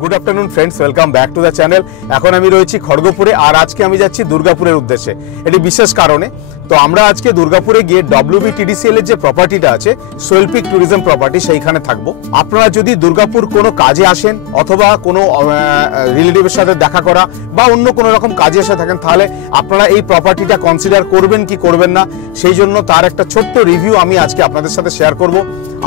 Good afternoon friends, welcome back to the channel. এখন আমি রয়েছি খড়গপুরে, আর আজকে আমি যাচ্ছি দুর্গাপুরের উদ্দেশ্যে। এটি বিশেষ কারণে। তো আমরা আজকে দুর্গাপুরে গিয়ে WBTDCL এর যে প্রপার্টিটা আছে, শৈল্পিক ট্যুরিজম প্রপার্টি, সেইখানে থাকবো। আপনারা যদি দুর্গাপুর কোনো কাজে আসেন অথবা কোনো রিলেটিভের সাথে দেখা করা বা অন্য কোনো রকম কাজে এসে থাকেন, তাহলে আপনারা এই প্রপার্টিটা কনসিডার করবেন কি করবেন না, সেই জন্য তার একটা ছোট্ট রিভিউ আমি আজকে আপনাদের সাথে শেয়ার করব।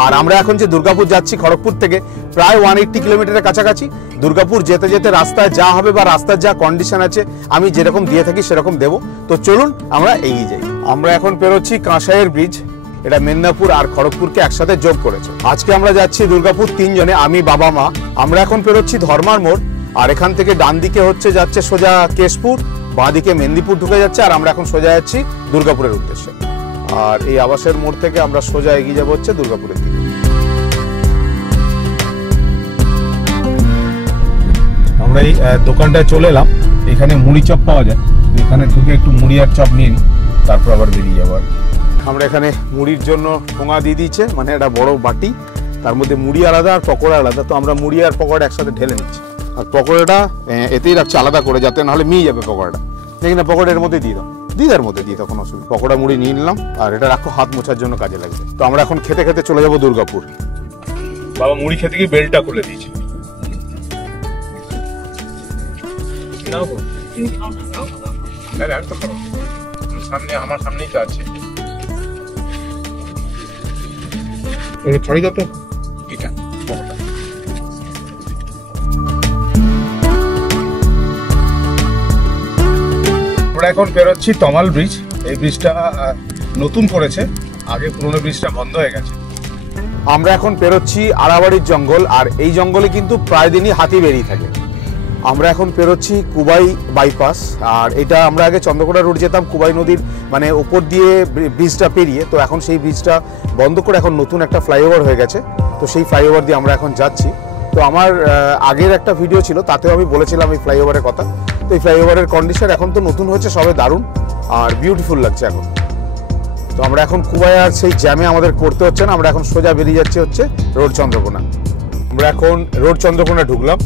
আর আমরা এখন যে দুর্গাপুর যাচ্ছি খড়গপুর থেকে প্রায় 180 কিলোমিটারের কাছাকাছি। দুর্গাপুর যেতে যেতে রাস্তায় যা হবে বা রাস্তার যা কন্ডিশন আছে আমি যেরকম দিয়ে থাকি সেরকম দেবো। তো চলুন আমরা এগিয়ে যাই। আমরা এখন পেরোচ্ছি কাঁসাইয়ের ব্রিজ। এটা মেদিনীপুর আর খড়গপুরকে একসাথে যোগ করেছে। আজকে আমরা যাচ্ছি দুর্গাপুর তিনজনে, আমি, বাবা, মা। আমরা এখন পেরোচ্ছি ধর্মার মোড়, আর এখান থেকে ডান দিকে যাচ্ছে সোজা কেশপুর, বাঁ দিকে মেদিনীপুর ঢুকে যাচ্ছে, আর আমরা এখন সোজা যাচ্ছি দুর্গাপুরের উদ্দেশ্যে। আর এই আবাসের মোড় থেকে আমরা সোজা এগিয়ে যাবো হচ্ছে দুর্গাপুরের দিকে। আমরা এই দোকানটায় চলে এলাম। এখানে মুড়ি চপ পাওয়া যায়, এখানে ঢুকে একটু মুড়ি আর চপ নিয়ে নিই, তারপর আবার বেরিয়ে যাবো। আর আমরা এখানে মুড়ির জন্য ঠোঙা দিয়ে দিয়েছে, মানে একটা বড় বাটি, তার মধ্যে মুড়ি আলাদা আর পকোড়া আলাদা। তো আমরা মুড়ি আর পকোড়া একসাথে ঢেলে নিচ্ছি, আর পকোড়াটা এতেই রাখছি আলাদা করে, যাতে নাহলে মিয়ে যাবে পকোড়াটা। দেখি না, পকোড়া এর মধ্যে দিয়ে দাও, দিদার মধ্যে দিয়ে তখন অসুবিধা। পকোড়া মুড়ি নিয়ে নিলাম, আর এটা রাখো হাত মোছার জন্য কাজে লাগবে। তো আমরা এখন খেতে খেতে চলে যাবো দুর্গাপুর। বাবা মুড়ি খেতে গিয়ে বেলটা খুলে দিয়েছে। আমার সামনেই তো আছে, ছড়ি দাও তো এটা। আমরা এখন বেরোচ্ছি তমাল ব্রিজ। এই ব্রিজটা নতুন করেছে, আগে পুরোনো ব্রিজটা বন্ধ হয়ে গেছে। আমরা এখন পেরোচ্ছি আড়াবাড়ির জঙ্গল, আর এই জঙ্গলে কিন্তু প্রায় দিনই হাতি বেরিয়ে থাকে। আমরা এখন পেরোচ্ছি কুবাই বাইপাস, আর এটা আমরা আগে চন্দ্রকোনা রোড যেতাম কুবাই নদীর মানে উপর দিয়ে ব্রিজটা পেরিয়ে। তো এখন সেই ব্রিজটা বন্ধ করে এখন নতুন একটা ফ্লাইওভার হয়ে গেছে। তো সেই ফ্লাইওভার দিয়ে আমরা এখন যাচ্ছি। তো আমার আগের একটা ভিডিও ছিল, তাতেও আমি বলেছিলাম এই ফ্লাইওভারের কথা। তো এই ফ্লাইওভারের কন্ডিশন এখন তো নতুন হয়েছে, সবে দারুণ আর বিউটিফুল লাগছে এখন। তো আমরা এখন কুবাই আর সেই জ্যামে আমাদের পড়তে হচ্ছে না, আমরা এখন সোজা বেরিয়ে যাচ্ছি হচ্ছে রোড চন্দ্রকোনা। আমরা এখন রোড চন্দ্রকোনা ঢুকলাম।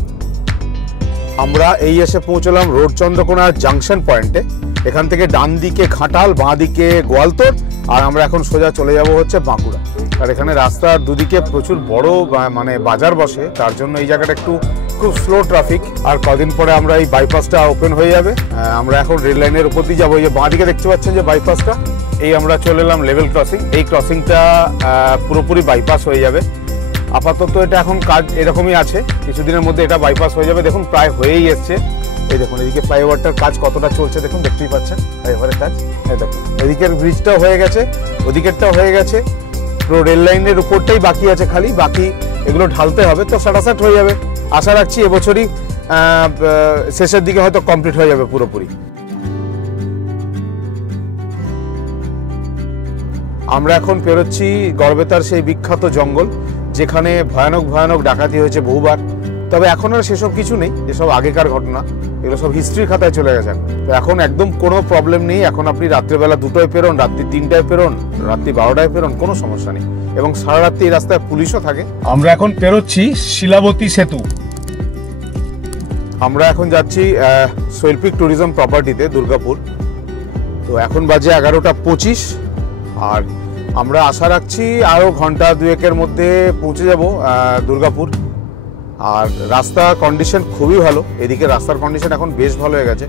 আমরা এই এসে পৌঁছলাম রোড চন্দ্রকোনা জাংশন পয়েন্টে। এখান থেকে ডান দিকে ঘাটাল, বাঁ দিকে গোয়ালতোড়, আর আমরা এখন সোজা চলে যাব হচ্ছে বাঁকুড়া। আর এখানে রাস্তার দুদিকে প্রচুর বড় মানে বাজার বসে, তার জন্য এই জায়গাটা একটু খুব স্লো ট্রাফিক। আর কদিন পরে আমরা এই বাইপাসটা ওপেন হয়ে যাবে। আমরা এখন রেল লাইনের উপর দিয়ে যাবো। এই যে বাঁ দিকে দেখতে পাচ্ছেন যে বাইপাসটা, এই আমরা চলে এলাম লেভেল ক্রসিং। এই ক্রসিংটা পুরোপুরি বাইপাস হয়ে যাবে। আপাতত এটা এখন কাজ এরকমই আছে, কিছুদিনের মধ্যে এটা বাইপাস হয়ে যাবে। দেখুন প্রায় হয়েই এসছে। এই দেখুন এদিকে ফ্লাইওভারটার কাজ কতটা চলছে দেখুন, দেখতেই পাচ্ছেন ফ্লাইওভারের কাজ। এই দেখুন এদিকের ব্রিজটাও হয়ে গেছে, ওদিকেরটাও হয়ে গেছে। পুরো রেল লাইনের উপরটাই বাকি আছে, খালি বাকি এগুলো ঢালতে হবে। তো সাটাসাট হয়ে যাবে, আশা রাখছি এবছরই শেষের দিকে হয়তো কমপ্লিট হয়ে যাবে পুরোপুরি। আমরা এখন পেরোচ্ছি গড়বেতার সেই বিখ্যাত জঙ্গল, যেখানে ভয়ানক ভয়ানক ডাকাতি হয়েছে বহুবার। তবে এখন আর সেসব কিছু নেই, এসব আগেকার ঘটনা, এগুলো সব হিস্ট্রির খাতায় চলে গেছে। তো এখন একদম কোনো প্রবলেম নেই। এখন আপনি রাত্রেবেলা 2টায় পেরোন, রাত্রি 3টায় পেরোন, রাত্রি 12টায় পেরোন, কোনো সমস্যা নেই। এবং সারা রাত্রি এই রাস্তায় পুলিশও থাকে। আমরা এখন পেরোচ্ছি শিলাবতী সেতু। আমরা এখন যাচ্ছি শৈল্পিক ট্যুরিজম প্রপার্টিতে দুর্গাপুর। তো এখন বাজে 11টা 25, আর আমরা আশা রাখছি আরও ঘন্টা 2-1-এর মধ্যে পৌঁছে যাব দুর্গাপুর। আর রাস্তার কন্ডিশন খুবই ভালো, এদিকে রাস্তার কন্ডিশন এখন বেশ ভালো হয়ে গেছে।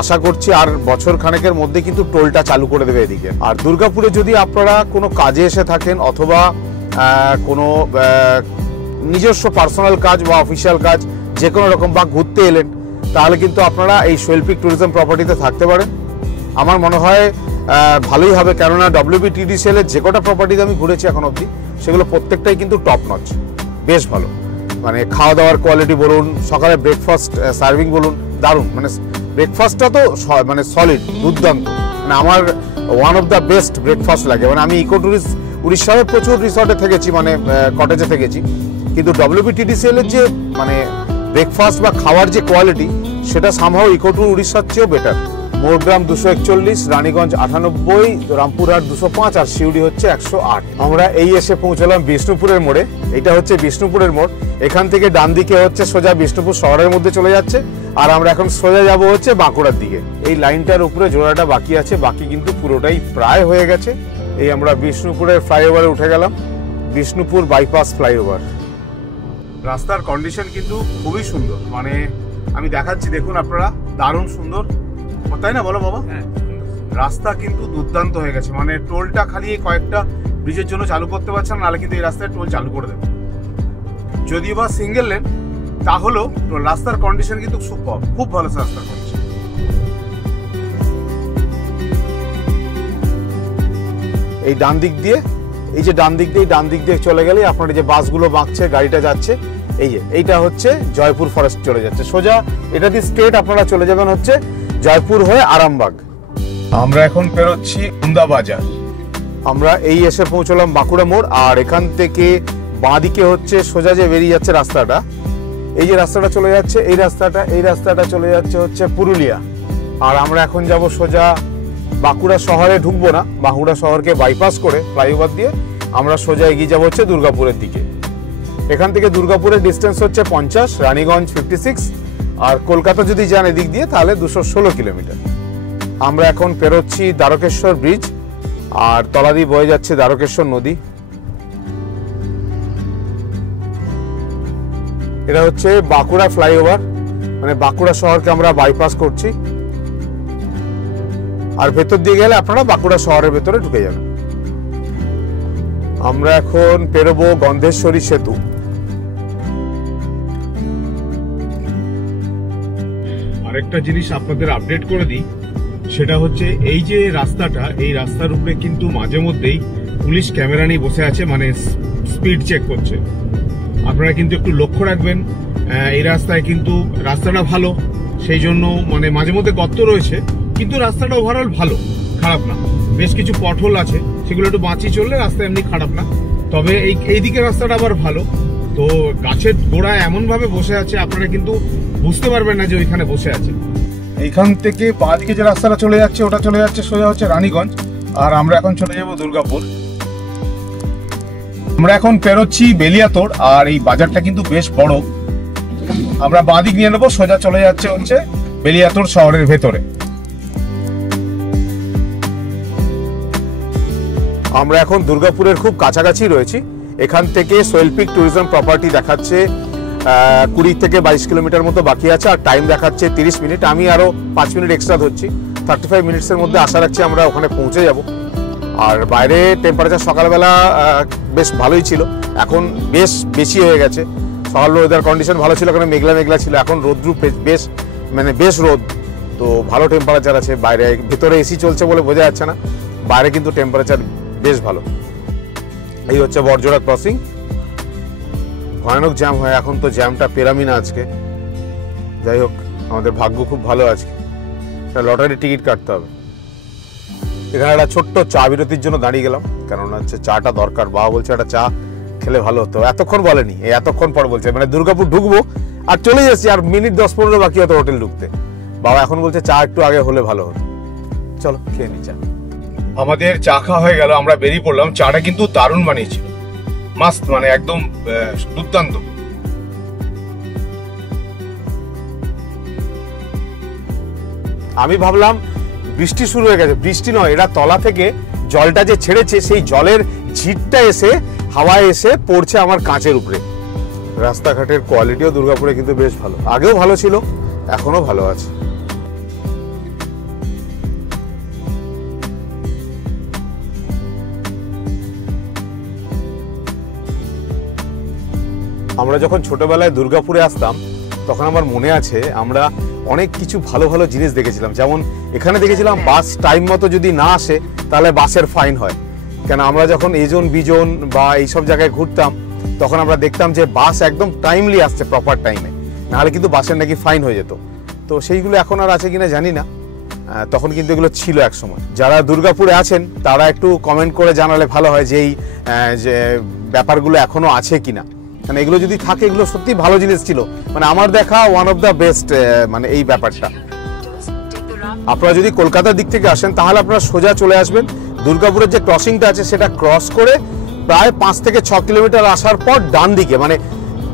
আশা করছি আর বছর খানেকের মধ্যে কিন্তু টোলটা চালু করে দেবে এদিকে। আর দুর্গাপুরে যদি আপনারা কোনো কাজে এসে থাকেন অথবা কোনো নিজস্ব পার্সোনাল কাজ বা অফিসিয়াল কাজ যে কোনো রকম বা ঘুরতে এলেন, তাহলে কিন্তু আপনারা এই শৈল্পিক ট্যুরিজম প্রপার্টিতে থাকতে পারেন। আমার মনে হয় ভালোই হবে, কেননা WBTDCL এর যে কটা প্রপার্টিতে আমি ঘুরেছি এখন অবধি, সেগুলো প্রত্যেকটাই কিন্তু টপ নচ, বেশ ভালো। মানে খাওয়া দাওয়ার কোয়ালিটি বলুন, সকালে ব্রেকফাস্ট সার্ভিং বলুন, দারুণ। মানে ব্রেকফাস্টটা তো মানে সলিড, দুর্দান্ত। মানে আমার one of the best breakfast লাগে। মানে আমি ইকো ট্যুরিস্ট উড়িষ্যায় প্রচুর রিসর্টে থেকেছি, মানে কটেজে থেকেছি, কিন্তু WBTDCL এর যে মানে ব্রেকফাস্ট বা খাওয়ার যে কোয়ালিটি, সেটা সামহাও ইকো ট্যুর উড়িষ্যার চেয়েও বেটার। মোরগ্রাম 241, রানীগঞ্জ 98, রামপুরহাট 205 আর শিউড়ি হচ্ছে 108। আমরা এই এসে পৌঁছলাম বিষ্ণুপুরের মোড়ে। এটা হচ্ছে বিষ্ণুপুরের মোড়। এখান থেকে ডান দিকে হচ্ছে সোজা বিষ্ণুপুর শহরের মধ্যে চলে যাচ্ছে, আর আমরা এখন সোজা যাব হচ্ছে বাঁকুড়ার দিকে। এই লাইনটার উপরে জোড়াটা বাকি আছে, বাকি কিন্তু পুরোটাই প্রায় হয়ে গেছে। এই আমরা বিষ্ণুপুরের ফ্লাইওভারে উঠে গেলাম, বিষ্ণুপুর বাইপাস ফ্লাইওভার। রাস্তার কন্ডিশন কিন্তু খুবই সুন্দর, মানে আমি দেখাচ্ছি, দেখুন আপনারা, দারুণ সুন্দর, তাই না বলো বাবা? রাস্তা কিন্তু দুর্দান্ত হয়ে গেছে, মানে টোলটা খালি এই কয়েকটা ব্রিজের জন্য চালু করতে পারছে না, নাহলে কিন্তু এই রাস্তায় টোল চালু করে দেবে। যদিও বা সিঙ্গেল লেন, তাহলেও রাস্তার কন্ডিশন কিন্তু খুব ভালো রাস্তার কন্ডিশন। এই ডান দিক দিয়ে, এই যে ডান দিক দিয়ে চলে গেলে আপনার যে বাসগুলো বাঁকছে, গাড়িটা যাচ্ছে, এই যে এইটা হচ্ছে জয়পুর ফরেস্ট চলে যাচ্ছে সোজা। এটা দিয়ে স্ট্রেট আপনারা চলে যাবেন হচ্ছে জয়পুর হয়ে আরামবাগ। আমরা এখন পেরোচ্ছি কুন্দা বাজার। আমরা এই এসে পৌঁছলাম বাঁকুড়া মোড়, আর এখান থেকে বাঁ দিকে হচ্ছে সোজা যে বেরিয়ে যাচ্ছে রাস্তাটা, এই যে রাস্তাটা চলে যাচ্ছে, এই রাস্তাটা চলে যাচ্ছে হচ্ছে পুরুলিয়া। আর আমরা এখন যাব সোজা বাঁকুড়া শহরে, ঢুকবো না, বাঁকুড়া শহরকে বাইপাস করে ফ্লাইওভার দিয়ে আমরা সোজা এগিয়ে যাবো হচ্ছে দুর্গাপুরের দিকে। এখান থেকে দুর্গাপুরের ডিস্টেন্স হচ্ছে 50, রানীগঞ্জ 56, আর কলকাতা যদি যান এদিক দিয়ে তাহলে 216 কিলোমিটার। আমরা এখন পেরোচ্ছি দ্বারকেশ্বর ব্রিজ, আর তলা দিয়ে বয়ে যাচ্ছে দ্বারকেশ্বর নদী। এটা হচ্ছে বাঁকুড়া ফ্লাইওভার, মানে বাঁকুড়া শহরকে আমরা বাইপাস করছি, আর ভেতর দিয়ে গেলে আপনারা বাঁকুড়া শহরের ভেতরে ঢুকে যাবেন। আমরা এখন পেরোবো গন্ধেশ্বরী সেতু। আরেকটা জিনিস আপনাদের আপডেট করে দিই, সেটা হচ্ছে এই যে রাস্তাটা, এই রাস্তার উপরে কিন্তু মাঝে মধ্যেই পুলিশ ক্যামেরা নিয়ে বসে আছে, মানে স্পিড চেক করছে। আপনারা কিন্তু একটু লক্ষ্য রাখবেন। এই রাস্তায় কিন্তু রাস্তাটা ভালো, সেই জন্য মানে মাঝে মধ্যে গর্ত রয়েছে, কিন্তু রাস্তাটা ওভারঅল ভালো, খারাপ না। বেশ কিছু পথহোল আছে, সেগুলো একটু বাঁচিয়ে চললে রাস্তা এমনি খারাপ না। তবে এই দিকের রাস্তাটা আবার ভালো। তো গাছের গোড়ায় এমন ভাবে বসে আছে, আপনারা কিন্তু বুঝতে পারবেন না যে ওইখানে বসে আছে। এইখান থেকে বাঁ দিকে যে রাস্তাটা চলে যাচ্ছে, ওটা চলে যাচ্ছে সোজা হচ্ছে রানীগঞ্জ, আর আমরা এখন চলে যাব দুর্গাপুর। আমরা এখন পেরোচ্ছি বেলিয়াতোড়, আর এই বাজারটা কিন্তু বেশ বড়। আমরা বাঁ দিক নিয়ে নেবো, সোজা চলে যাচ্ছে হচ্ছে বেলিয়াতোড় শহরের ভেতরে। আমরা এখন দুর্গাপুরের খুব কাছাকাছি রয়েছি। এখান থেকে সোয়েলপিক ট্যুরিজম প্রপার্টি দেখাচ্ছে 20 থেকে 22 কিলোমিটার মতো বাকি আছে, আর টাইম দেখাচ্ছে 30 মিনিট। আমি আরো 5 মিনিট এক্সট্রা ধরছি, 35 মিনিটসের মধ্যে আশা রাখছি আমরা ওখানে পৌঁছে যাব। আর বাইরে টেম্পারেচার সকালবেলা বেশ ভালোই ছিল, এখন বেশ বেশি হয়ে গেছে। সকাল ওয়েদার কন্ডিশন ভালো ছিল, ওখানে মেঘলা মেঘলা ছিল, এখন রোদ্রু বেশ রোদ, তো ভালো টেম্পারেচার আছে। বাইরে ভেতরে এসি চলছে বলে বোঝা যাচ্ছে না, বাইরে কিন্তু টেম্পারেচার বেশ ভালো। এই হচ্ছে বড়জোড়া ক্রসিং, ভয়ানক জ্যাম হয় এখন, তো জ্যামটা পেরামি না আজকে। যাই হোক, আমাদের ভাগ্য খুব ভালো আজকে, লটারি টিকিট কাটতে হবে। এখানে একটা ছোট্ট চা বিরতির জন্য দাঁড়িয়ে গেলাম, কারণ হচ্ছে চাটা দরকার। বাবা বলছে একটা চা খেলে ভালো হতো, এতক্ষণ বলেনি, এতক্ষণ পর বলছে, মানে দুর্গাপুর ঢুকবো আর চলে যাচ্ছি, আর মিনিট 10-15 বাকি হতো হোটেল ঢুকতে। বাবা এখন বলছে চা একটু আগে হলে ভালো হতো। চলো খেয়ে নি চা। আমাদের চা খাওয়া হয়ে গেল, আমরা বেরিয়ে পড়লাম। চাটা কিন্তু দারুণ বানিয়েছিল, মাস্ত, মানে একদম দুর্দান্ত। আমি ভাবলাম বৃষ্টি শুরু হয়ে গেছে, বৃষ্টি নয়, এটা তলা থেকে জলটা যে ছেড়েছে, সেই জলের ঝিটটা এসে হাওয়ায় এসে পড়ছে আমার কাঁচের উপরে। রাস্তাঘাটের কোয়ালিটিও দুর্গাপুরে কিন্তু বেশ ভালো, আগেও ভালো ছিল, এখনো ভালো আছে। আমরা যখন ছোটবেলায় দুর্গাপুরে আসতাম, তখন আমার মনে আছে আমরা অনেক কিছু ভালো ভালো জিনিস দেখেছিলাম। যেমন এখানে দেখেছিলাম বাস টাইম মতো যদি না আসে তাহলে বাসের ফাইন হয়। কেন আমরা যখন এজন বিজন বা এইসব জায়গায় ঘুরতাম, তখন আমরা দেখতাম যে বাস একদম টাইমলি আসছে, প্রপার টাইমে, নাহলে কিন্তু বাসের নাকি ফাইন হয়ে যেত। তো সেইগুলো এখন আর আছে কিনা জানি না, তখন কিন্তু এগুলো ছিল এক সময়। যারা দুর্গাপুরে আছেন তারা একটু কমেন্ট করে জানালে ভালো হয় যে এই যে ব্যাপারগুলো এখনো আছে কিনা। মানে এগুলো যদি থাকে, এগুলো সত্যি ভালো জিনিস ছিল, মানে আমার দেখা ওয়ান অফ দ্য বেস্ট, মানে এই ব্যাপারটা। আপনারা যদি কলকাতার দিক থেকে আসেন তাহলে আপনারা সোজা চলে আসবেন, দুর্গাপুরের যে ক্রসিংটা আছে সেটা ক্রস করে প্রায় 5 থেকে 6 কিলোমিটার আসার পর ডান দিকে মানে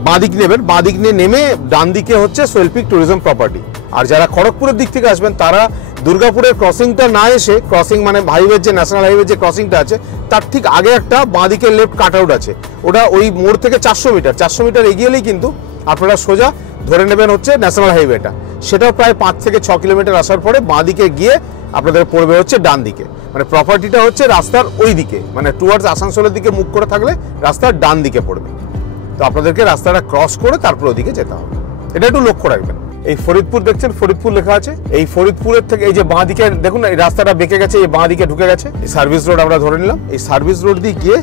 বাঁদিক নেবেন, বাঁদিক নিয়ে নেমে ডান দিকে হচ্ছে সোহেল পিক ট্যুরিজম প্রপার্টি। আর যারা খড়গপুরের দিক থেকে আসবেন তারা দুর্গাপুরের ক্রসিংটা না এসে, ক্রসিং মানে হাইওয়ে যে ন্যাশনাল হাইওয়ে যে ক্রসিংটা আছে তার ঠিক আগে একটা বাঁদিকে লেফট কাট আউট আছে, ওটা ওই মোড় থেকে 400 মিটার এগিয়েলেই কিন্তু আপনারা সোজা ধরে নেবেন হচ্ছে ন্যাশনাল হাইওয়েটা, সেটাও প্রায় 5 থেকে 6 কিলোমিটার আসার পরে বাঁদিকে গিয়ে আপনাদের পড়বে হচ্ছে ডান দিকে, মানে প্রপার্টিটা হচ্ছে রাস্তার ওই দিকে, মানে টুয়ার্ডস আসানসোলের দিকে মুখ করে থাকলে রাস্তার ডান দিকে পড়বে। তো আপনাদেরকে রাস্তাটা ক্রস করে তারপর ওদিকে যেতে হবে, এটা একটু লক্ষ্য রাখবেন। এই ফরিদপুর দেখছেন, ফরিদপুর লেখা আছে, এই ফরিদপুরের থেকে এই যে বাঁ দিকে দেখুন এই রাস্তাটা বেঁকে গেছে, এই বাঁ দিকে ঢুকে গেছে, এই সার্ভিস রোড আমরা ধরে নিলাম। এই সার্ভিস রোড দিয়ে গিয়ে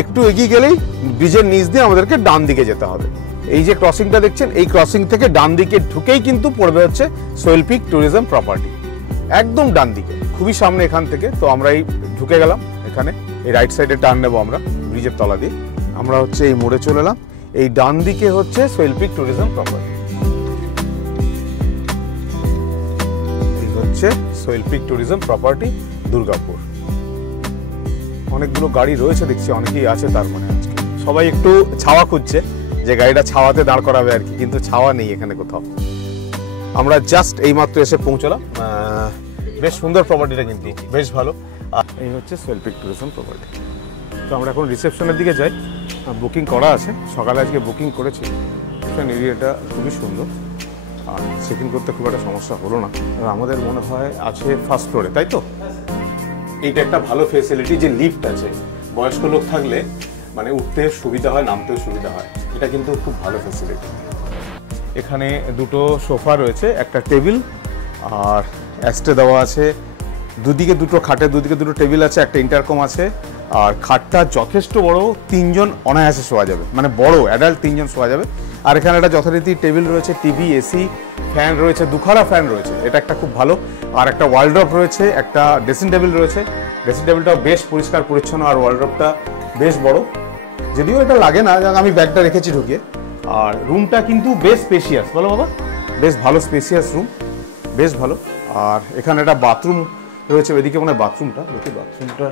একটু এগিয়ে গেলেই ব্রিজের নিচ দিয়ে আমাদেরকে ডান দিকে যেতে হবে। এই যে ক্রসিংটা দেখছেন, এই ক্রসিং থেকে ডান দিকে ঢুকেই কিন্তু পড়বে হচ্ছে সোহেল পিক ট্যুরিজম প্রপার্টি, একদম ডান দিকে, খুবই সামনে এখান থেকে। তো আমরা এই ঢুকে গেলাম, এখানে এই রাইট সাইডে টার্ন নেবো আমরা ব্রিজের তলা দিয়ে, আমরা হচ্ছে এই মোড়ে চলে এলাম। এই ডান দিকে হচ্ছে সোহেল পিক ট্যুরিজম প্রপার্টি, এই হচ্ছে Sohel peak tourism property Durgapur. অনেকগুলো গাড়ি রয়েছে দেখছি, অনেকেই আছে, তার মানে আজকে সবাই একটু ছাওয়া খুঁজছে যে গাড়িটা ছাওয়াতে দাঁড় করাবে আর কি, কিন্তু ছাওয়া নেই এখানে কোথাও। আমরা জাস্ট এইমাত্র এসে পৌঁছলাম, বেশ সুন্দর প্রপার্টিটা, কিন্তু বেশ ভালো। আর এই হচ্ছে সোহেল পিক ট্যুরিজম প্রপার্টি। তো আমরা এখন রিসেপশনের দিকে যাই, বুকিং করা আছে, সকালে আজকে বুকিং করেছি। রিসেপশন এরিয়াটা খুবই সুন্দর, আর চেক ইন করতে খুব একটা সমস্যা হলো না। আর আমাদের মনে হয় আছে ফার্স্ট ফ্লোরে, তাই তো? এইটা একটা ভালো ফেসিলিটি যে লিফট আছে, বয়স্ক লোক থাকলে মানে উঠতে সুবিধা হয়, নামতেও সুবিধা হয়, এটা কিন্তু খুব ভালো ফেসিলিটি। এখানে দুটো সোফা রয়েছে, একটা টেবিল আর অ্যাস্টে দেওয়া আছে, দুদিকে দুটো খাটের দুদিকে দুটো টেবিল আছে, একটা ইন্টারকম আছে। আর খাটটা যথেষ্ট বড়, 3 জন অনায়াসে শোয়া যাবে, মানে বড় অ্যাডাল্ট 3 জন শোয়া যাবে। আর এখানে একটা যথারীতি টেবিল রয়েছে, টিভি, এসি, ফ্যান রয়েছে, দুখানা ফ্যান রয়েছে, এটা একটা খুব ভালো। আর একটা ওয়ার্লড্রপ রয়েছে, একটা ড্রেসিং টেবিল রয়েছে, ড্রেসিং টেবিলটাও বেশ পরিষ্কার পরিচ্ছন্ন, আর ওয়ার্লড্রপটা বেশ বড়, যদিও এটা লাগে না, আমি ব্যাগটা রেখেছি ঢুকিয়ে। আর রুমটা কিন্তু বেশ স্পেশিয়াস, বলো বাবা, বেশ ভালো স্পেশিয়াস রুম, বেশ ভালো। আর এখানে একটা বাথরুম রয়েছে, এদিকে মনে হয় বাথরুমটা, দেখি বাথরুমটা,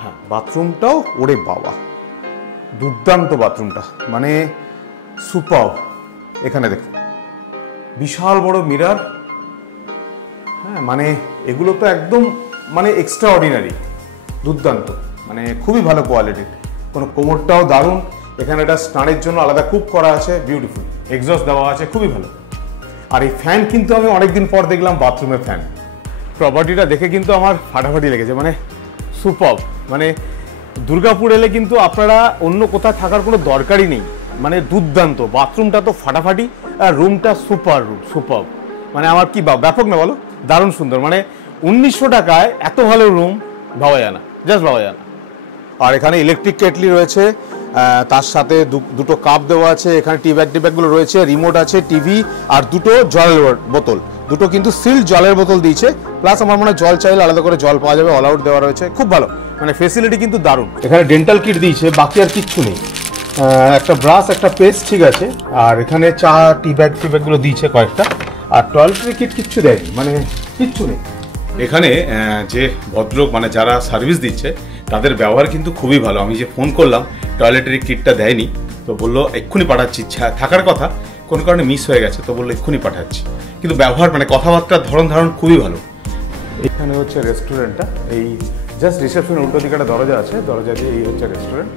হ্যাঁ বাথরুমটাও, ওরে বাবা দুর্দান্ত বাথরুমটা, মানে সুপার। এখানে দেখুন বিশাল বড় মিরর, হ্যাঁ মানে এগুলো তো একদম মানে এক্সট্রা অর্ডিনারি, দুর্দান্ত, মানে খুবই ভালো কোয়ালিটির। কোনো কোমরটাও দারুণ, এখানে একটা স্নানের জন্য আলাদা কুক করা আছে, বিউটিফুল, এক্সস্ট দেওয়া আছে, খুবই ভালো। আর এই ফ্যান কিন্তু আমি অনেকদিন পর দেখলাম বাথরুমের ফ্যান। প্রপার্টিটা দেখে কিন্তু আমার ফাটাফাটি লেগেছে, মানে সুপার, মানে দুর্গাপুর এলে কিন্তু আপনারা অন্য কোথাও থাকার কোনো দরকারই নেই, মানে দুর্দান্ত। বাথরুমটা তো ফাটাফাটি, আর রুমটা সুপার রুম, সুপার, মানে আমার কি ব্যাপক না বলো, দারুণ সুন্দর। মানে 1900 টাকায় এত ভালো রুম ভাবা যায় না, জাস্ট ভাবা যায় না। আর এখানে ইলেকট্রিক কেটলি রয়েছে, তার সাথে দুটো কাপ দেওয়া আছে, এখানে টি ব্যাগগুলো রয়েছে, রিমোট আছে, টিভি, আর দুটো জলের বোতল, দুটো কিন্তু সিল্ড জলের বোতল দিয়েছে। প্লাস আমার মনে হয় জল চাইলে আলাদা করে জল পাওয়া যাবে, অল আউট দেওয়া রয়েছে, খুব ভালো, মানে ফেসিলিটি কিন্তু দারুণ। এখানে ডেন্টাল কিট দিয়েছে, বাকি আর কিচ্ছু নেই, একটা ব্রাশ, একটা পেস্ট, ঠিক আছে। আর এখানে চা টি ব্যাগগুলো দিয়েছে কয়েকটা, আর টয়লেটারি কিট কিচ্ছু দেয়নি, মানে কিচ্ছু নেই। এখানে যে ভদ্রলোক মানে যারা সার্ভিস দিচ্ছে তাদের ব্যবহার কিন্তু খুবই ভালো। আমি যে ফোন করলাম, টয়লেটারি কিটটা দেয়নি, তো বললো এক্ষুনি পাঠাচ্ছি, থাকার কথা কোনো কারণে মিস হয়ে গেছে, তো বললো এক্ষুনি পাঠাচ্ছি। কিন্তু ব্যবহার মানে কথাবার্তার ধরন খুবই ভালো। এখানে হচ্ছে রেস্টুরেন্টটা, এই জাস্ট রিসেপশনের উল্টো দিকে একটা দরজা আছে, দরজা দিয়ে এই হচ্ছে রেস্টুরেন্ট।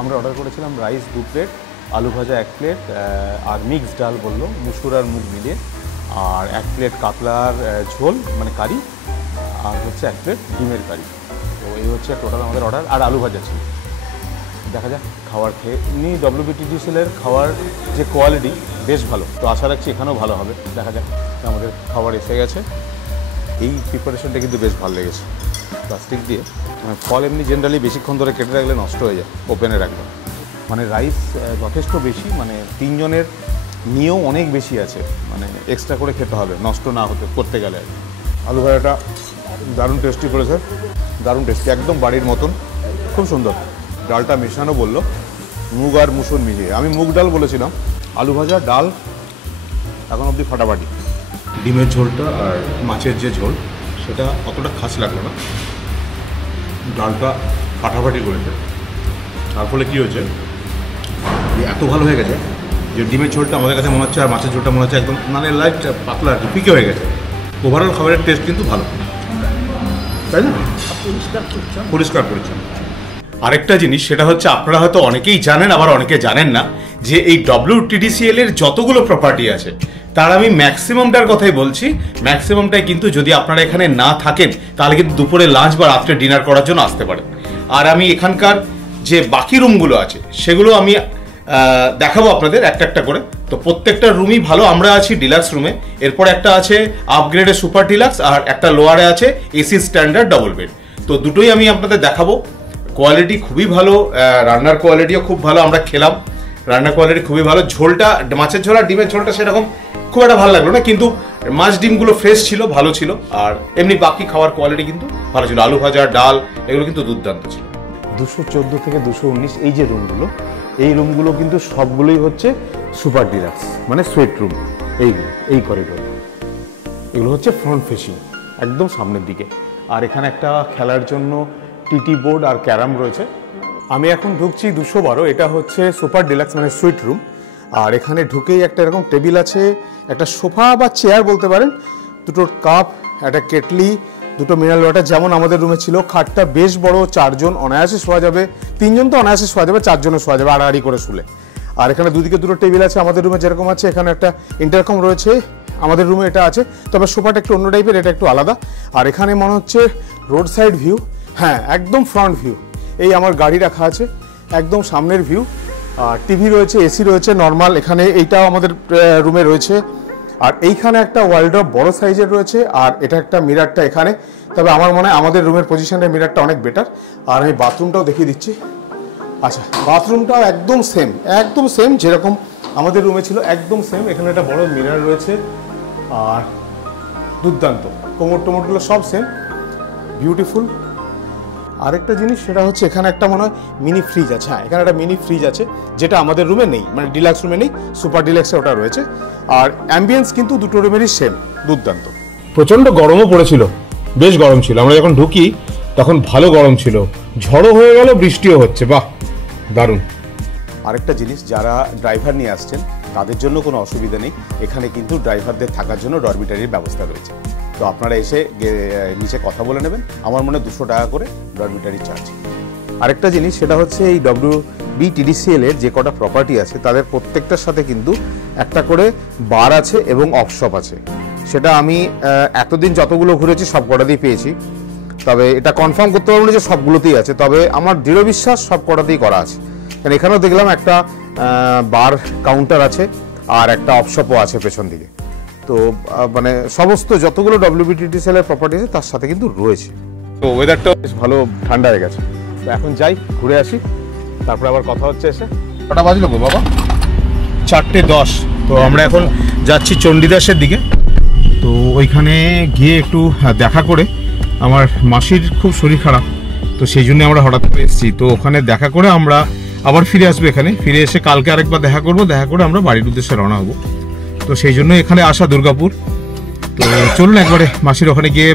আমরা অর্ডার করেছিলাম রাইস 2 প্লেট, আলু ভাজা 1 প্লেট, আর মিক্স ডাল বললো, মুসুর আর মুগ মিলিয়ে, আর 1 প্লেট কাতলার ঝোল মানে কারি, আর হচ্ছে 1 প্লেট ডিমের কারি। তো এই হচ্ছে টোটাল আমাদের অর্ডার, আর আলু ভাজা ছিল। দেখা যাক খাবার খেয়ে, এমনি WBTDCL-এর খাওয়ার যে কোয়ালিটি বেশ ভালো, তো আশা রাখছি এখানেও ভালো হবে, দেখা যাক। আমাদের খাবার এসে গেছে, এই প্রিপারেশনটা কিন্তু বেশ ভালো লেগেছে, প্লাস্টিক দিয়ে। ফল এমনি জেনারেলি বেশিক্ষণ ধরে কেটে রাখলে নষ্ট হয়ে যায়, ওপেনে রাখলে। মানে রাইস যথেষ্ট বেশি, মানে 3 জনের নিয়েও অনেক বেশি আছে, মানে এক্সট্রা করে খেতে হবে নষ্ট না হতে করতে গেলে। আলু ভাজাটা দারুণ টেস্টি করেছে, দারুণ টেস্টি, একদম বাড়ির মতন, খুব সুন্দর। ডালটা মেশানো বললো, মুগ আর মুসুর মিলিয়ে, আমি মুগ ডাল বলেছিলাম। আলু ভাজা, ডাল এখন অবধি ফাটাফাটি, ডিমের ঝোলটা আর মাছের যে ঝোল সেটা অতটা খাস লাগলো না, ডালটা ফাটাফাটি করেছে। তার ফলে কী হয়েছে, এত ভালো হয়ে গেছে যে ডিমের ঝোলটা আমাদের কাছে মনে হচ্ছে আর মাছের ঝোলটা মনে হচ্ছে একদম মানে লাইট পাতলা আর কি, ফিকে হয়ে গেছে। ওভারঅল খাবারের টেস্ট কিন্তু ভালো, তাই না? পরিষ্কার পরিচ্ছন্ন। আরেকটা জিনিস সেটা হচ্ছে আপনারা হয়তো অনেকেই জানেন আবার অনেকে জানেন না যে এই WTDCL এর যতগুলো প্রপার্টি আছে তার আমি ম্যাক্সিমামটার কথাই বলছি। ম্যাক্সিমামটাই কিন্তু যদি আপনারা এখানে না থাকেন তাহলে কিন্তু দুপুরে লাঞ্চ বা রাত্রে ডিনার করার জন্য আসতে পারেন। আর আমি এখানকার যে বাকি রুমগুলো আছে সেগুলো আমি দেখাবো আপনাদের একটা একটা করে। তো প্রত্যেকটা রুমই ভালো। আমরা আছি ডিলাক্স রুমে, এরপর একটা আছে আপগ্রেডের সুপার ডিলাক্স, আর একটা লোয়ারে আছে এসি স্ট্যান্ডার্ড ডবল বেড। তো দুটোই আমি আপনাদের দেখাবো। কোয়ালিটি খুবই ভালো, রান্নার কোয়ালিটিও খুব ভালো। আমরা খেলাম, রান্নার কোয়ালিটি খুবই ভালো। ঝোলটা, মাছের ঝোল আর ডিমের ঝোলটা সেরকম খুব একটা ভালো লাগলো না, কিন্তু মাছ ডিমগুলো ফ্রেশ ছিল, ভালো ছিল। আর এমনি বাকি খাওয়ার কোয়ালিটি কিন্তু ভালো ছিল। আলু ভাজা, ডাল এগুলো কিন্তু দুর্দান্ত ছিল। 214 থেকে 219 এই যে রুমগুলো, এই রুমগুলো কিন্তু সবগুলোই হচ্ছে সুপার ডিলাক্স, মানে সুইট রুম। এই করিডোর এগুলো হচ্ছে ফ্রন্ট ফেসিং, একদম সামনের দিকে। আর এখানে একটা খেলার জন্য টিটি বোর্ড আর ক্যারাম রয়েছে। আমি এখন ঢুকছি 212, এটা হচ্ছে সুপার ডিলাক্স মানে সুইট রুম। আর এখানে ঢুকেই একটা এরকম টেবিল আছে, একটা সোফা বা চেয়ার বলতে পারেন, দুটো কাপ, একটা কেটলি, দুটো মিনারেল ওয়াটার, যেমন আমাদের রুমে ছিল। খাটটা বেশ বড়, 4 জন অনায়াসে শোয়া যাবে, 3 জন তো অনায়াসে শোয়া যাবে, 4 জনও শোয়া যাবে আড়াআড়ি করে শুলে। আর এখানে দুদিকে দুটো টেবিল আছে, আমাদের রুমে যেরকম আছে। এখানে একটা ইন্টারকম রয়েছে, আমাদের রুমে এটা আছে, তবে সোফাটা একটু অন্য টাইপের, এটা একটু আলাদা। আর এখানে মনে হচ্ছে রোড সাইড ভিউ, হ্যাঁ একদম ফ্রন্ট ভিউ। এই আমার গাড়ি রাখা আছে, একদম সামনের ভিউ। আর টিভি রয়েছে, এসি রয়েছে নর্মাল, এখানে এইটাও আমাদের রুমে রয়েছে। আর এইখানে একটা ওয়ালড্রপ বড় সাইজের রয়েছে, আর এটা একটা মিরারটা এখানে। তবে আমার মনে হয় আমাদের রুমের পজিশনের মিরারটা অনেক বেটার। আর আমি বাথরুমটাও দেখিয়ে দিচ্ছি। আচ্ছা, বাথরুমটাও একদম সেম যেরকম আমাদের রুমে ছিল, একদম সেম। এখানে একটা বড় মিরার রয়েছে, আর দুর্দান্ত, কোমর টোমরগুলো সব সেম, বিউটিফুল। আরেকটা জিনিস সেটা হচ্ছে এখানে একটা মনে হয় মিনি ফ্রিজ আছে। হ্যাঁ, এখানে একটা মিনি ফ্রিজ আছে, যেটা আমাদের রুমে নেই, মানে ডিলাক্স রুমে নেই, সুপার ডিলাক্সে ওটা রয়েছে। আর অ্যাম্বিয়েন্স কিন্তু দুটো রুমেরই সেম, দুর্দান্ত। প্রচণ্ড গরমও পড়েছিল, বেশ গরম ছিল। আমরা যখন ঢুকি তখন ভালো গরম ছিল, ঝড়ও হয়ে গেল, বৃষ্টিও হচ্ছে, বাহ দারুণ। আরেকটা জিনিস, যারা ড্রাইভার নিয়ে আসছেন তাদের জন্য কোনো অসুবিধা নেই, এখানে কিন্তু ড্রাইভারদের থাকার জন্য ডরমিটারির ব্যবস্থা রয়েছে। তো আপনারা এসে নিচে কথা বলে নেবেন, আমার মনে 200 টাকা করে ডরমিটারি চার্জ। আরেকটা জিনিস সেটা হচ্ছে এই WBTDCL এর যে কটা প্রপার্টি আছে তাদের প্রত্যেকটার সাথে কিন্তু একটা করে বার আছে এবং অফশপ আছে। সেটা আমি এতদিন যতগুলো ঘুরেছি সব কটাতেই পেয়েছি, তবে এটা কনফার্ম করতে পারবো না যে সবগুলোতেই আছে, তবে আমার দৃঢ় বিশ্বাস সব কটাতেই করা আছে। কারণ এখানেও দেখলাম একটা বার কাউন্টার আছে আর একটা অফশপও আছে পেছন দিকে। তো মানে সমস্ত যতগুলো WBTDCL এর প্রপার্টি আছে তার সাথে কিন্তু রয়েছে। তো ওয়েদারটাও বেশ ভালো, ঠান্ডা হয়ে গেছে। তো এখন যাই, ঘুরে আসি, তারপরে আবার কথা হচ্ছে এসে। কটা বাজলো গো বাবা? 4:10। তো আমরা এখন যাচ্ছি চণ্ডীদাসের দিকে। তো ওইখানে গিয়ে একটু দেখা করে, আমার মাসির খুব শরীর খারাপ, তো সেই জন্য আমরা হঠাৎ করে এসেছি। তো ওখানে দেখা করে আমরা আবার ফিরে আসবো, এখানে ফিরে এসে কালকে আরেকবার দেখা করবো, দেখা করে আমরা বাড়ির উদ্দেশ্যে রওনা হবো। তো সেই জন্য এখানে আসা দুর্গাপুর। তো চলুন একবারে মাসির ওখানে গিয়ে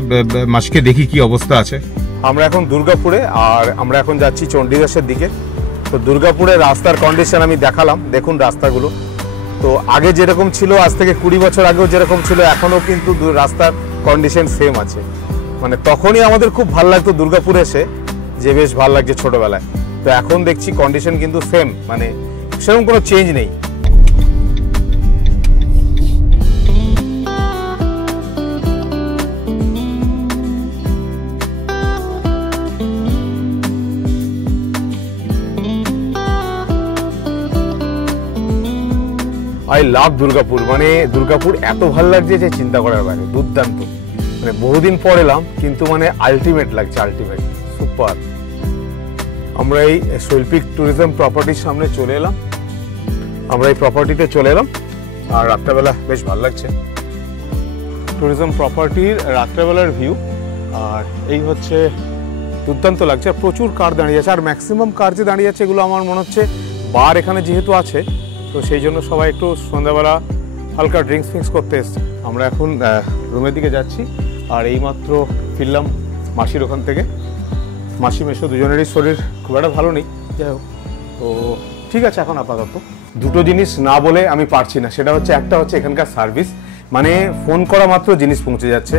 মাসিকে দেখি কি অবস্থা আছে। আমরা এখন দুর্গাপুরে, আর আমরা এখন যাচ্ছি চণ্ডীদাসের দিকে। তো দুর্গাপুরের রাস্তার কন্ডিশন আমি দেখালাম, দেখুন রাস্তাগুলো। তো আগে যেরকম ছিল, আজ থেকে 20 বছর আগেও যেরকম ছিল, এখনও কিন্তু রাস্তার কন্ডিশন সেম আছে। মানে তখনই আমাদের খুব ভালো লাগতো দুর্গাপুরে এসে, যে বেশ ভালো লাগছে ছোটবেলায়। তো এখন দেখছি কন্ডিশন কিন্তু সেম, মানে সেরকম কোনো চেঞ্জ নেই। আই লাভ দুর্গাপুর, মানে দুর্গাপুর এত ভালো লাগছে যে চিন্তা করার বাইরে, দুর্দান্ত। মানে বহুদিন পর এলাম, কিন্তু মানে আলটিমেট লাগছে, আলটিমেট সুপার। আমরা এই শৈল্পিক ট্যুরিজম প্রপার্টির সামনে চলে এলাম, আমরা এই প্রপার্টিতে চলে এলাম, আর রাত্রেবেলা বেশ ভালো লাগছে। ট্যুরিজম প্রপার্টির রাত্রেবেলার ভিউ, আর এই হচ্ছে দুর্দান্ত লাগছে। আর প্রচুর কার দাঁড়িয়ে আছে, আর ম্যাক্সিমাম কার যে দাঁড়িয়ে আছে এগুলো আমার মনে হচ্ছে বার এখানে যেহেতু আছে, তো সেই জন্য সবাই একটু সন্ধ্যাবেলা হালকা ড্রিঙ্কস ফিঙ্কস করতে এসছি। আমরা এখন রুমের দিকে যাচ্ছি, আর এইমাত্র ফিরলাম মাসির ওখান থেকে। মাসি মেশো দুজনেরই শরীর খুব একটা ভালো নেই, যাই হোক। তো ঠিক আছে, এখন আপাতত দুটো জিনিস না বলে আমি পারছি না। সেটা হচ্ছে, একটা হচ্ছে এখানকার সার্ভিস, মানে ফোন করা মাত্র জিনিস পৌঁছে যাচ্ছে,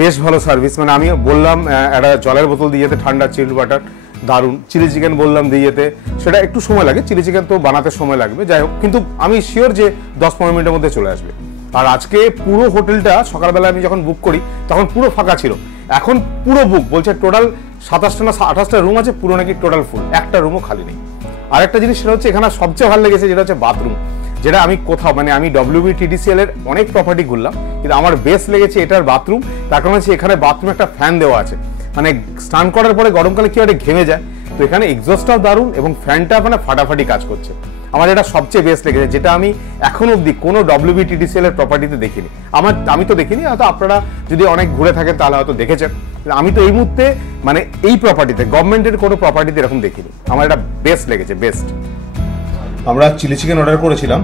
বেশ ভালো সার্ভিস। মানে আমি বললাম একটা জলের বোতল দিয়ে যেতে, ঠান্ডা চিল্ড ওয়াটার, দারুণ। চিলি চিকেন বললাম দিয়ে যেতে, সেটা একটু সময় লাগে, চিলি চিকেন তো বানাতে সময় লাগবে, যাই হোক, কিন্তু আমি শিওর যে 10-15 মিনিটের মধ্যে চলে আসবে। আর আজকে পুরো হোটেলটা সকালবেলা আমি যখন বুক করি তখন পুরো ফাঁকা ছিল, এখন পুরো বুক। বলছে টোটাল 27টা না 28টা রুম আছে, পুরো নাকি টোটাল ফুল, একটা রুমও খালি নেই। আর একটা জিনিস সেটা হচ্ছে, এখানে সবচেয়ে ভালো লেগেছে যেটা হচ্ছে বাথরুম, যেটা আমি কোথাও, মানে আমি WBTDCL এর অনেক প্রপার্টি ঘুরলাম, কিন্তু আমার বেস্ট লেগেছে এটার বাথরুম। তার কারণ হচ্ছে এখানে বাথরুমে একটা ফ্যান দেওয়া আছে, মানে স্নান করার পরে গরমকালে কি একটা ঘেমে যায়, তো এখানে এক্সস্টটাও দারুণ এবং ফ্যানটা মানে ফাটাফাটি কাজ করছে। আমার এটা সবচেয়ে বেস্ট লেগেছে, যেটা আমি এখন অবধি কোনো WBTDCL এর প্রপার্টিতে দেখিনি। আমি তো দেখিনি, হয়তো আপনারা যদি অনেক ঘুরে থাকেন তাহলে হয়তো দেখেছেন, আমি তো এই মুহূর্তে মানে এই প্রপার্টিতে, গভর্নমেন্টের কোনো প্রপার্টিতে এরকম দেখিনি। আমার এটা বেস্ট লেগেছে, বেস্ট। আমরা চিলি চিকেন অর্ডার করেছিলাম,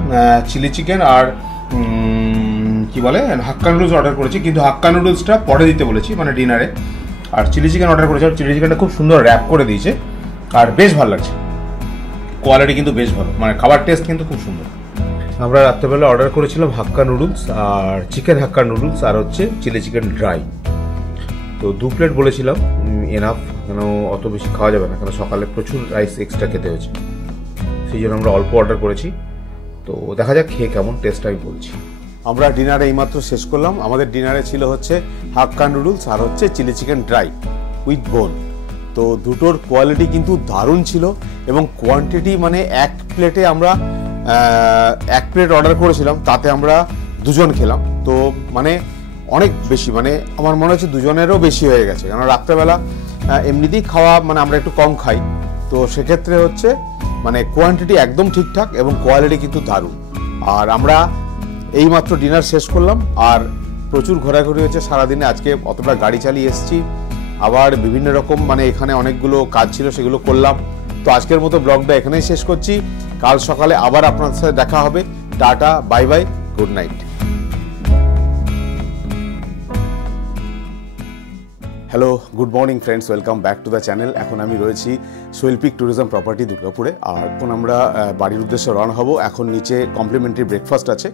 চিলি চিকেন আর কি বলে হাক্কা নুডলস অর্ডার করেছি, কিন্তু হাক্কা নুডলসটা পরে দিতে বলেছি, মানে ডিনারে। আর চিলি চিকেন অর্ডার করেছি, আর চিলি চিকেনটা খুব সুন্দর র্যাপ করে দিয়েছে, আর বেশ ভালো লাগছে, কোয়ালিটি কিন্তু বেশ ভালো, মানে খাবার টেস্ট কিন্তু খুব সুন্দর। আমরা রাত্রেবেলা অর্ডার করেছিলাম হাক্কা নুডলস আর চিকেন হাক্কা নুডলস, আর হচ্ছে চিলি চিকেন ড্রাই। তো 2 প্লেট বলেছিলাম, এনাফ, কেন অত বেশি খাওয়া যাবে না, কেন সকালে প্রচুর রাইস এক্সট্রা খেতে হয়েছে, সেই জন্য আমরা অল্প অর্ডার করেছি। তো দেখা যাক খেয়ে কেমন টেস্ট, আমি বলছি। আমরা ডিনারে এইমাত্র শেষ করলাম। আমাদের ডিনারে ছিল হচ্ছে হাক্কা নুডলস আর হচ্ছে চিলি চিকেন ড্রাই উইথ বোন। তো দুটোর কোয়ালিটি কিন্তু দারুণ ছিল, এবং কোয়ান্টিটি মানে এক প্লেটে আমরা 1 প্লেট অর্ডার করেছিলাম, তাতে আমরা 2 জন খেলাম। তো মানে অনেক বেশি, মানে আমার মনে হচ্ছে 2 জনেরও বেশি হয়ে গেছে, কারণ রাত্রেবেলা এমনিতেই খাওয়া মানে আমরা একটু কম খাই, তো সেক্ষেত্রে হচ্ছে মানে কোয়ান্টিটি একদম ঠিকঠাক এবং কোয়ালিটি কিন্তু দারুণ। আর আমরা এইমাত্র ডিনার শেষ করলাম, আর প্রচুর ঘোরাঘুরি হয়েছে সারাদিনে। আজকে অতটা গাড়ি চালিয়ে এসেছি, আবার বিভিন্ন রকম মানে এখানে অনেকগুলো কাজ ছিল, সেগুলো করলাম। তো আজকের মতো ব্লগটা এখানেই শেষ করছি, কাল সকালে আবার আপনার সাথে দেখা হবে। Tata, bye bye, good night. Hello, good morning friends, welcome back to the channel. এখন আমি রয়েছি শৈল্পিক ট্যুরিজম প্রপার্টি দুর্গাপুরে, আর এখন আমরা বাড়ির উদ্দেশ্যে রওনা হব। এখন নিচে কমপ্লিমেন্টারি ব্রেকফাস্ট আছে,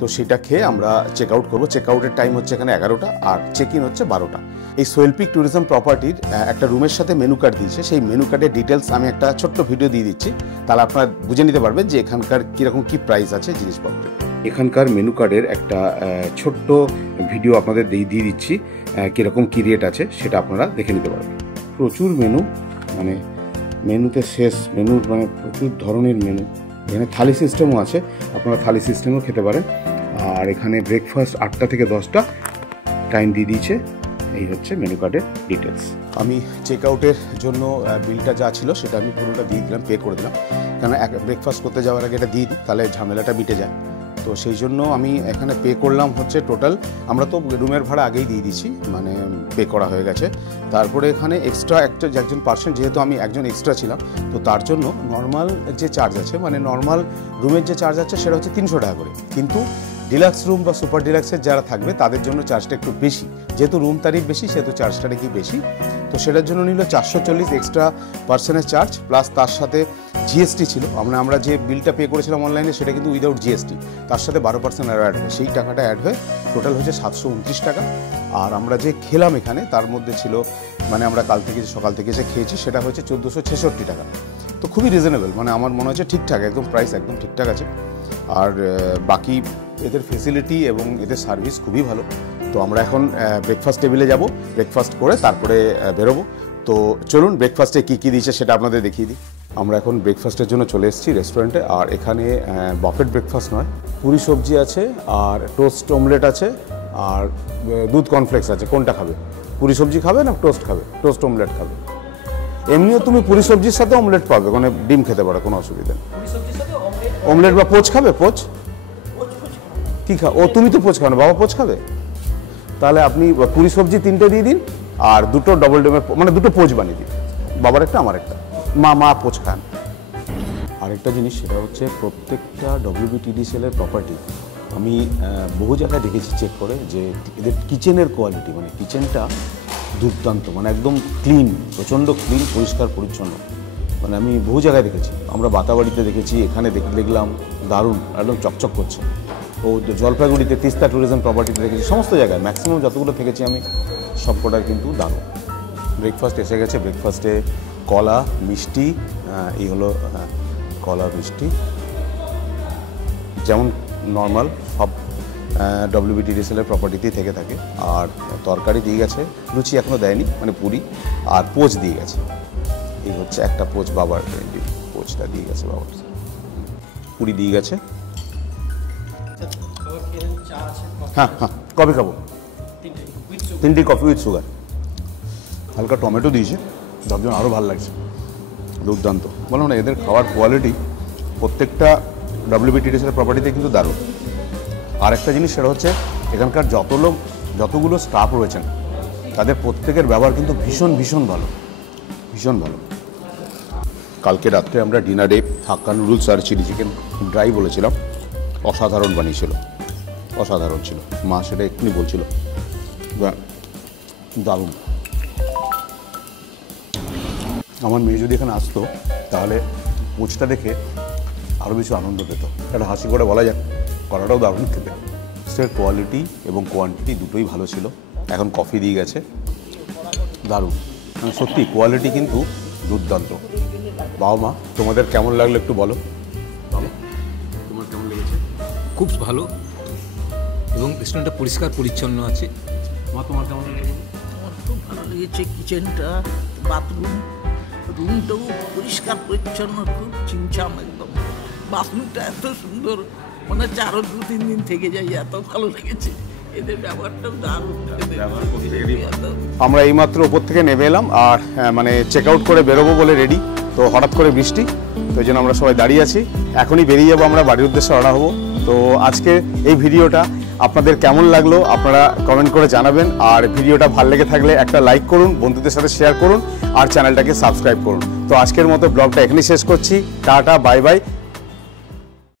তো সেটা খেয়ে আমরা চেক আউট করবো। চেক আউটের টাইম হচ্ছে এখানে 11টা, আর চেক ইন হচ্ছে 12টা। এই শৈল্পিক ট্যুরিজম প্রপার্টির একটা রুমের সাথে মেনু কার্ড দিয়েছে, সেই মেনু কার্ডের ডিটেলস আমি একটা ছোট্ট ভিডিও দিয়ে দিচ্ছি, তাহলে আপনারা বুঝে নিতে পারবেন যে এখানকার কীরকম কী প্রাইস আছে জিনিসপত্রের। এখানকার মেনু কার্ডের একটা ছোট্ট ভিডিও আপনাদের দিয়ে দিচ্ছি, কীরকম কী রেট আছে সেটা আপনারা দেখে নিতে পারবেন। প্রচুর মেনু, মানে মেনুতে শেষ, মেনুর মানে প্রচুর ধরনের মেনু। এখানে থালি সিস্টেমও আছে, আপনারা থালি সিস্টেমও খেতে পারেন। আর এখানে ব্রেকফাস্ট 8টা থেকে 10টা টাইম দিয়ে দিয়েছে। এই হচ্ছে মেনু কার্ডের ডিটেলস। আমি চেক আউটের জন্য বিলটা যা ছিল সেটা আমি পুরোটা দিয়ে দিলাম, পে করে দিলাম, কারণ ব্রেকফাস্ট করতে যাওয়ার আগে এটা দিয়ে দিই, তাহলে ঝামেলাটা মিটে যায়। তো সেই জন্য আমি এখানে পে করলাম হচ্ছে টোটাল, আমরা তো রুমের ভাড়া আগেই দিয়ে দিচ্ছি, মানে পে করা হয়ে গেছে। তারপরে এখানে এক্সট্রা একজন পার্সন, যেহেতু আমি একজন এক্সট্রা ছিলাম, তো তার জন্য নর্মাল যে চার্জ আছে, মানে নর্মাল রুমের যে চার্জ আছে সেটা হচ্ছে 300 টাকা করে, কিন্তু ডিলাক্স রুম বা সুপার ডিলাক্সের যারা থাকবে তাদের জন্য চার্জটা একটু বেশি, যেহেতু রুম তারিখ বেশি সেহেতু চার্জটা নাকি বেশি। তো সেটার জন্য নিল 440 এক্সট্রা পার্সনের চার্জ, প্লাস তার সাথে জিএসটি ছিল। আমরা যে বিলটা পে করেছিলাম অনলাইনে সেটা কিন্তু উইদাউট জিএসটি, তার সাথে 12% অ্যাড হয়, সেই টাকাটা অ্যাড হয়ে টোটাল হচ্ছে 729 টাকা। আর আমরা যে খেলাম এখানে তার মধ্যে ছিল, মানে আমরা সকাল থেকে যে খেয়েছি সেটা হচ্ছে 1466 টাকা। তো খুবই রিজনেবল, মানে আমার মনে হচ্ছে ঠিকঠাক, একদম প্রাইস একদম ঠিকঠাক আছে। আর বাকি এদের ফেসিলিটি এবং এদের সার্ভিস খুবই ভালো। তো আমরা এখন ব্রেকফাস্ট টেবিলে যাব, ব্রেকফাস্ট করে তারপরে বেরোবো। তো চলুন ব্রেকফাস্টে কী কী দিয়েছে সেটা আপনাদের দেখিয়ে দিই। আমরা এখন ব্রেকফাস্টের জন্য চলে এসেছি রেস্টুরেন্টে, আর এখানে বাফেট ব্রেকফাস্ট নয়, পুরি সবজি আছে, আর টোস্ট অমলেট আছে, আর দুধ কর্নফ্লেক্স আছে। কোনটা খাবে? পুরি সবজি খাবে না টোস্ট খাবে? টোস্ট অমলেট খাবে। এমনিও তুমি পুরি সবজির সাথে অমলেট পাবে, মানে ডিম খেতে পারো, কোনো অসুবিধা নেই। অমলেট বা পোচ খাবে? পোচ কি ও তুমি তো পোচ খাও না, বাবা পোচ খাবে? তাহলে আপনি পুরি সবজি 3টে দিয়ে দিন, আর 2টো ডবল ডিমের, মানে 2টো পোচ বানিয়ে দিন, বাবার একটা আমার একটা। মা পোচ খান। আরেকটা জিনিস সেটা হচ্ছে প্রত্যেকটা WBTDCL এর প্রপার্টি আমি বহু জায়গায় দেখেছি চেক করে যে এদের কিচেনের কোয়ালিটি, মানে কিচেনটা দুর্দান্ত, মানে একদম ক্লিন, প্রচণ্ড ক্লিন, পরিষ্কার পরিচ্ছন্ন। মানে আমি বহু জায়গায় দেখেছি, আমরা বাতাবাড়িতে দেখেছি, এখানে দেখলাম দারুণ, একদম চকচক করছে। ও জলপাইগুড়িতে তিস্তা ট্যুরিজম প্রপার্টিতে দেখেছি, সমস্ত জায়গায় ম্যাক্সিমাম যতগুলো থেকেছি আমি সব কটার কিন্তু দারুণ। ব্রেকফাস্ট এসে গেছে, ব্রেকফাস্টে কলা মিষ্টি, এই হলো কলা মিষ্টি, যেমন নর্মাল সব WBTDSL-এর প্রপার্টিতেই থেকে থাকে। আর তরকারি দিয়ে গেছে, লুচি এখনও দেয়নি, মানে পুরি আর পোচ দিয়ে গেছে। এই হচ্ছে একটা পোচ, বাবার পোচটা দিয়ে গেছে, বাবার পুরি দিয়ে গেছে। হ্যাঁ হ্যাঁ, কফি খাবো, 3টি কফি উইথ সুগার, হালকা টমেটো দিয়েছে, যার জন্য আরও ভালো লাগছে, দুর্দান্ত। বললাম না, এদের খাওয়ার কোয়ালিটি প্রত্যেকটা WBTDSL প্রপার্টিতে কিন্তু দারুণ। আর একটা জিনিস, সেটা হচ্ছে এখানকার যতগুলো স্টাফ রয়েছেন তাদের প্রত্যেকের ব্যবহার কিন্তু ভীষণ ভীষণ ভালো, ভীষণ ভালো। কালকে রাত্রে আমরা ডিনারে হাক্কা নুডলস আর চিলি চিকেন ড্রাই বলেছিলাম, অসাধারণ বানিয়েছিল, অসাধারণ ছিল। মা সেটা এক্ষুনি বলছিল, দারুণ। আমার মেয়ে যদি এখানে আসতো তাহলে পোচটা দেখে আরও বেশি আনন্দ পেত। একটা হাসি করে বলা যাক, কলাটাও দারুণ খেতে। সে কোয়ালিটি এবং কোয়ান্টিটি দুটোই ভালো ছিল। এখন কফি দিয়ে গেছে, দারুণ, সত্যি কোয়ালিটি কিন্তু দুর্দান্ত। বাবা মা, তোমাদের কেমন লাগলো একটু বলো। বাবা, তোমার কেমন লেগেছে? খুব ভালো, এবং রেস্টুরেন্টটা পরিষ্কার পরিচ্ছন্ন আছে। মা, তোমার কেমন লেগেছে? আমার খুব ভালো লেগেছে, কিচেনটা, বাথরুম, রুমটাও পরিষ্কার পরিচ্ছন্ন, খুব চিমচাম একদম। বাথরুমটা এত সুন্দর, মনে হচ্ছে আরও 2-3 দিন থেকে যাই, এত ভালো লেগেছে। এদের ব্যবহারটাও দারুণ। আমরা এইমাত্র ওপর থেকে নেমে এলাম, আর মানে চেক আউট করে বেরোবো বলে রেডি, তো হঠাৎ করে বৃষ্টি, তো এই জন্য আমরা সবাই দাঁড়িয়ে আছি। এখনই বেরিয়ে যাবো, আমরা বাড়ির উদ্দেশ্যে রওনা হবো। তো আজকে এই ভিডিওটা আপনাদের কেমন লাগলো আপনারা কমেন্ট করে জানাবেন, আর ভিডিওটা ভালো লেগে থাকলে একটা লাইক করুন, বন্ধুদের সাথে শেয়ার করুন, আর চ্যানেলটাকে সাবস্ক্রাইব করুন। তো আজকের মতো ব্লগটা এখানেই শেষ করছি। Tata, bye bye,